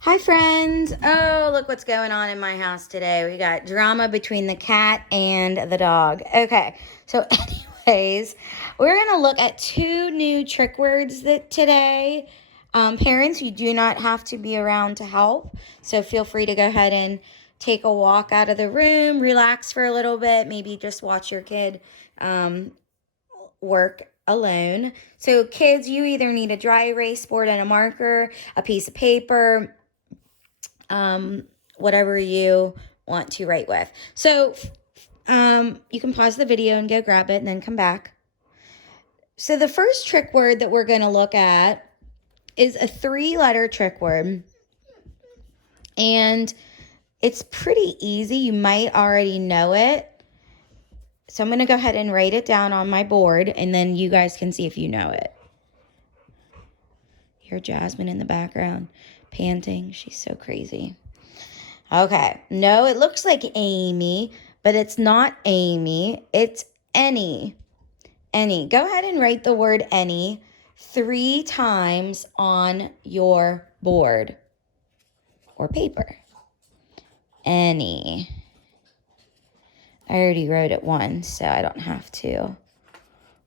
Hi, friends. Oh, look what's going on in my house today. We got drama between the cat and the dog. Okay, so, anyways, we're going to look at two new trick words today. Parents, you do not have to be around to help, so feel free to go ahead and take a walk out of the room, relax for a little bit, maybe just watch your kid work alone. So, kids, you either need a dry erase board and a marker, a piece of paper, whatever you want to write with. So you can pause the video and go grab it and then come back. So the first trick word that we're going to look at is a 3-letter trick word. And it's pretty easy. You might already know it. So I'm going to go ahead and write it down on my board, and then you guys can see if you know it. Hear Jasmine in the background panting. She's so crazy. Okay. No, it looks like Amy, but it's not Amy. It's any. Any. Go ahead and write the word any 3 times on your board or paper. Any. I already wrote it once, so I don't have to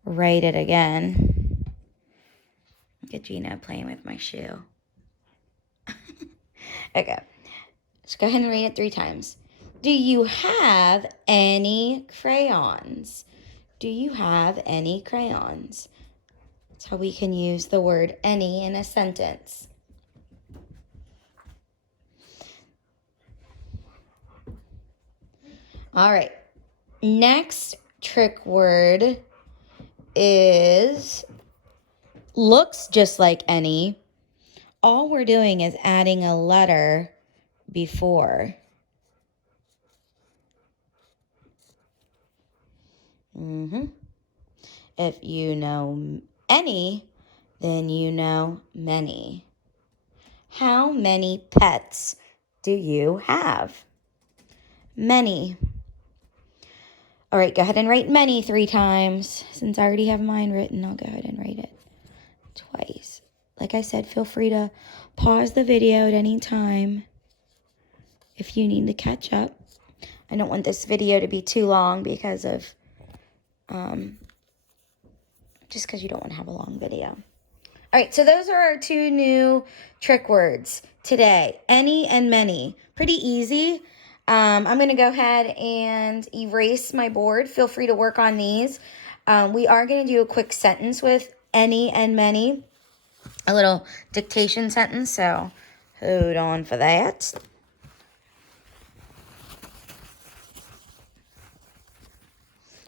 write it again. Look at Gina playing with my shoe. Okay. Let's go ahead and read it 3 times. Do you have any crayons? Do you have any crayons? That's how we can use the word any in a sentence. All right. Next trick word looks just like any. All we're doing is adding a letter before. If you know any, then you know many. How many pets do you have? Many. All right, go ahead and write many 3 times. Since I already have mine written, I'll go ahead and write it twice. Like I said, feel free to pause the video at any time if you need to catch up. I don't want this video to be too long because of, just because you don't want to have a long video. All right, so those are our 2 new trick words today, any and many. Pretty easy. I'm going to go ahead and erase my board. Feel free to work on these. We are going to do a quick sentence with any and many, a little dictation sentence, so hold on for that.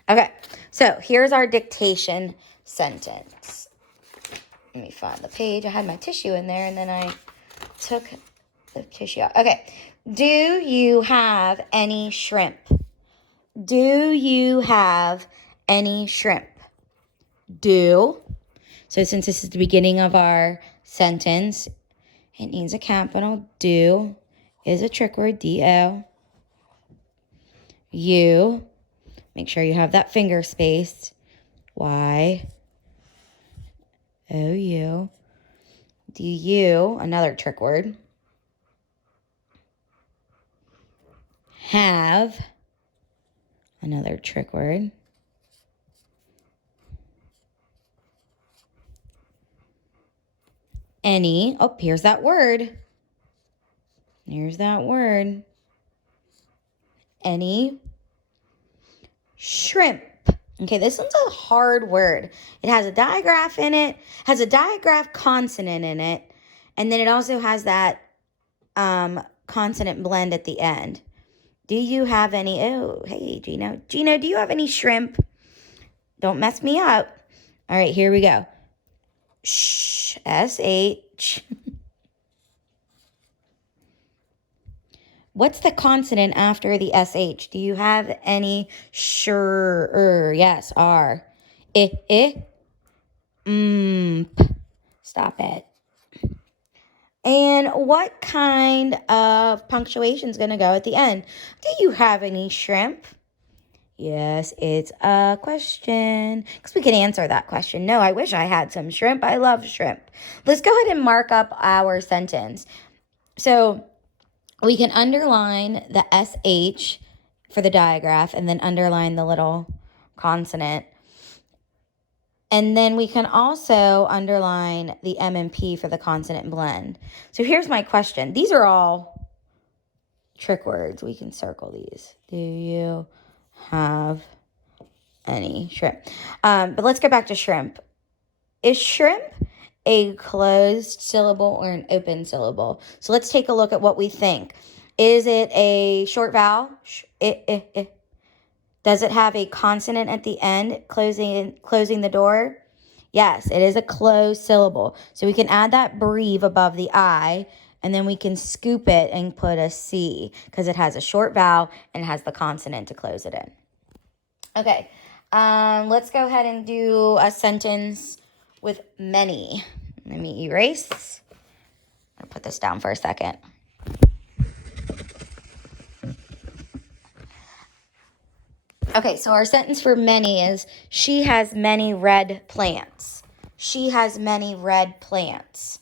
Okay, so here's our dictation sentence. Let me find the page. I had my tissue in there, and then I took the tissue out. Okay. Do you have any shrimp? Do you have any shrimp? Do. So since this is the beginning of our sentence, it needs a capital. Do is a trick word, D-O. You. Make sure you have that finger spaced. Y-O-U. Do you, another trick word, have, another trick word, any, oh, here's that word. Here's that word. Any shrimp. Okay, this one's a hard word. It has a digraph in it, has a digraph consonant in it, and then it also has that consonant blend at the end. Do you have any, oh, hey, Gino. Gino, do you have any shrimp? Don't mess me up. All right, here we go. Shh, S-H. What's the consonant after the SH? Do you have any Yes, R. I. Stop it. And what kind of punctuation is going to go at the end? Do you have any shrimp? Yes, it's a question. Because we can answer that question. No, I wish I had some shrimp. I love shrimp. Let's go ahead and mark up our sentence. So we can underline the SH for the digraph and then underline the little consonant. And then we can also underline the M and P for the consonant blend. So here's my question. These are all trick words. We can circle these. Do you have any shrimp? But let's go back to shrimp. Is shrimp a closed syllable or an open syllable? So let's take a look at what we think. Is it a short vowel? Does it have a consonant at the end, closing the door? Yes, it is a closed syllable. So we can add that breve above the I, and then we can scoop it and put a C because it has a short vowel and it has the consonant to close it in. Okay, let's go ahead and do a sentence with many. Let me erase. I'll put this down for a second. Okay, so our sentence for many is, she has many red plants. She has many red plants.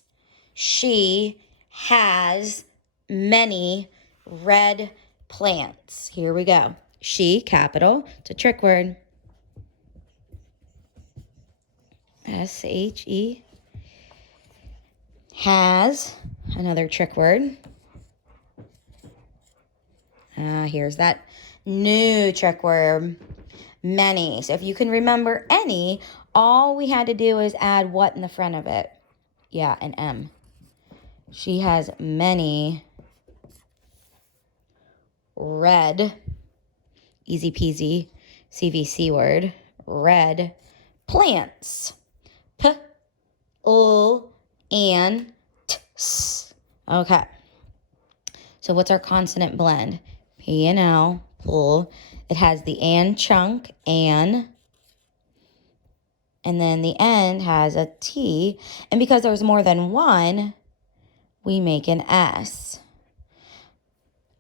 She has many red plants. Here we go. She, capital, it's a trick word. S-H-E. Has, another trick word. Here's that new trick word, many. So if you can remember any, all we had to do is add what in the front of it? Yeah, an M. She has many red, easy peasy, CVC word, red plants. P, L, and T, S. Okay. So what's our consonant blend? P and L, pull. It has the and chunk, and then the end has a T. And because there's more than one, we make an S.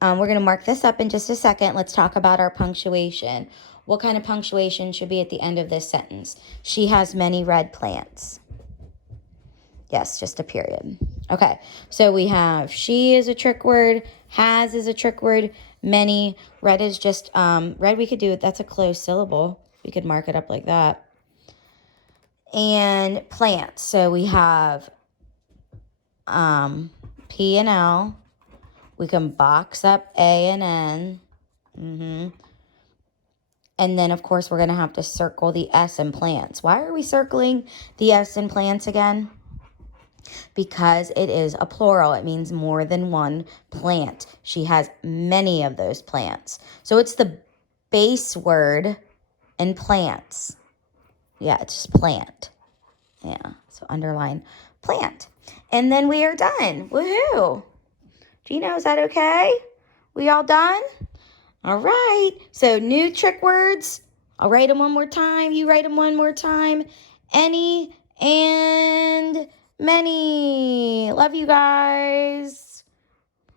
We're going to mark this up in just a second. Let's talk about our punctuation. What kind of punctuation should be at the end of this sentence? She has many red plants. Yes, just a period. Okay, so we have she is a trick word, has is a trick word, many, red is just, red we could do, that's a closed syllable. We could mark it up like that. And plants, so we have P and L. We can box up A and N. And then, of course, we're going to have to circle the S in plants. Why are we circling the S in plants again? Because it is a plural. It means more than one plant. She has many of those plants. So it's the base word in plants. Yeah, it's just plant. Yeah, so underline plant. And then we are done. Woohoo! Gino, is that okay? We all done? All right. So new trick words. I'll write them one more time. You write them one more time. Any and many. Love you guys.